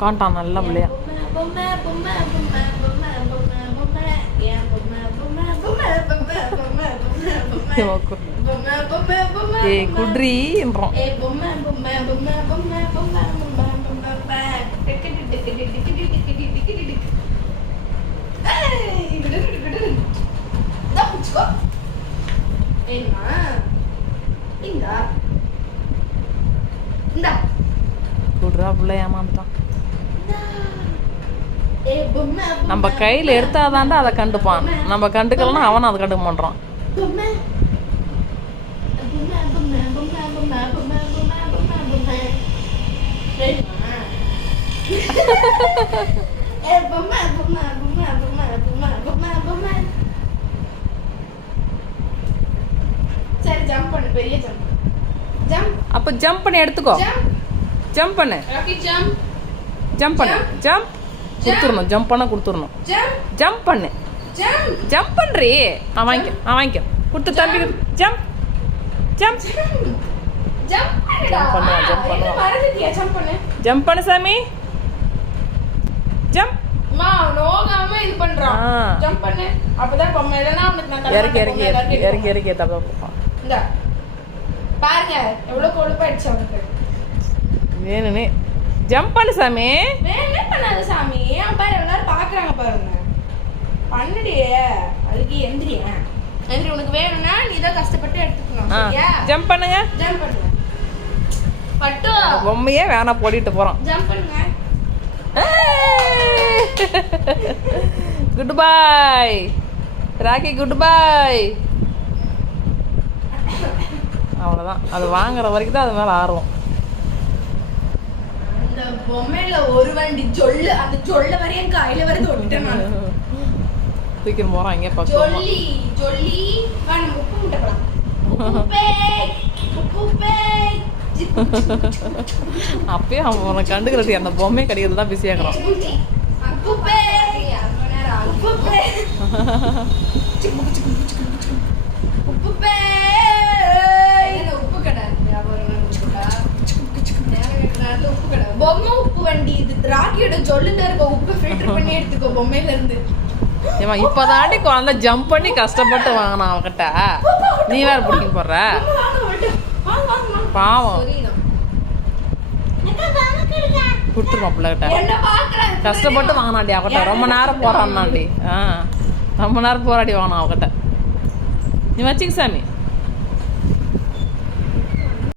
காண்டான் நல்ல பிள்ளையா. ஏய் குட்ரின்றோம். குட்ரா பிள்ளை ஏமாந்தான். நம்ம கையில் எடுத்தாதான்டா அதை கண்டுப்பான். நம்ம கண்டுக்கலன்னா அவன் அதை கண்டுக்க மாட்டான். சரி ஜம்ப் பண்ணு, பெரிய ஜம்ப். ஜம்ப். அப்ப ஜம்ப் பண்ணி எடுத்துக்கோ. ஜம்ப் பண்ணு. Rocky jump. ஜம்ப் பண்ணு. ஜம்ப் கொடுத்துறணும். ஜம்ப் பண்ண கொடுத்துறணும். ஜம்ப் பண்ணு. ஜம்ப் பண்றீ. வாங்கிக்க கொடுத்து தம்பி. ஜம்ப் ஜம்ப் ஜம்ப் பண்ணுடா. ஜம்ப் பண்ணுவா. மறந்துட்டியா? ஜம்ப் பண்ணு. ஜம்ப் பண்ணு சாமி. ஜம்ப். மா நோகாம இது பண்றான். ஜம்ப் பண்ணு. அப்பதான் பொம்மை இல்லனா அவனுக்கு நான் இறக்கி தப்பா போறான். இந்த பாருங்க எவ்வளவு கொழுப்பாயிடுச்சு அவனுக்கு. வேணுனே ஜம்ப் பண்ணு சாமி. வேணுனே பண்ணாத சாமி. அவன் பாரு எல்லாரும் பாக்குறாங்க பாருங்க. பண்ணுடி. அதுக்கு எந்திரியா. எந்திரி. உனக்கு வேணும்னா நீ தான் கஷ்டப்பட்டு எடுத்துக்கணும். சரியா? ஜம்ப் பண்ணுங்க. ஜம்ப் பண்ணுங்க. பட்டு பொம்மையே வேணா போடிட்டு போறான். ஜம்ப் பண்ணுங்க. Good bye Rocky. Good bye. அவ்வளோதான். அது வாங்குற வரைக்கும் தான் அது மேலே ஆர்வம். அந்த பொம்மையில ஒரு வண்டி சொல்லு. அந்த சொல்ல வரையும் கையில வரை தொட்டுட்டேன் நான். தூக்கிட்டு போறான். இங்கே பக்கம் சொல்லி சொல்லி நம்ம உப்பு முட்டை போலாம். உப்பு அப்பயே அவனை கண்டுக்கிறது அந்த பொம்மை கடிக்கிறது தான் பிஸியாக இருக்கிறான். பொம்மை உப்பு வண்டி. இது ராக்கியோட சொல்லுல இருக்க உப்பு ஃபில்டர் பண்ணி எடுத்துக்கோ பொம்மையில இருந்து. ஏமா இப்பதாண்டி குழந்தை ஜம்ப் பண்ணி கஷ்டப்பட்டு வாங்கினான் அவகிட்ட. நீ வேற பிடிக்கும் போடுற. பாவம் கொடுத்துருமா பிள்ளைகிட்ட. கஷ்டப்பட்டு வாங்கினாண்டி அவகிட்ட. ரொம்ப நேரம் போறான்னாண்டி. ரொம்ப நேரம் போராடி வாங்கினா அவகிட்ட. நீ வச்சுக்க சாமி.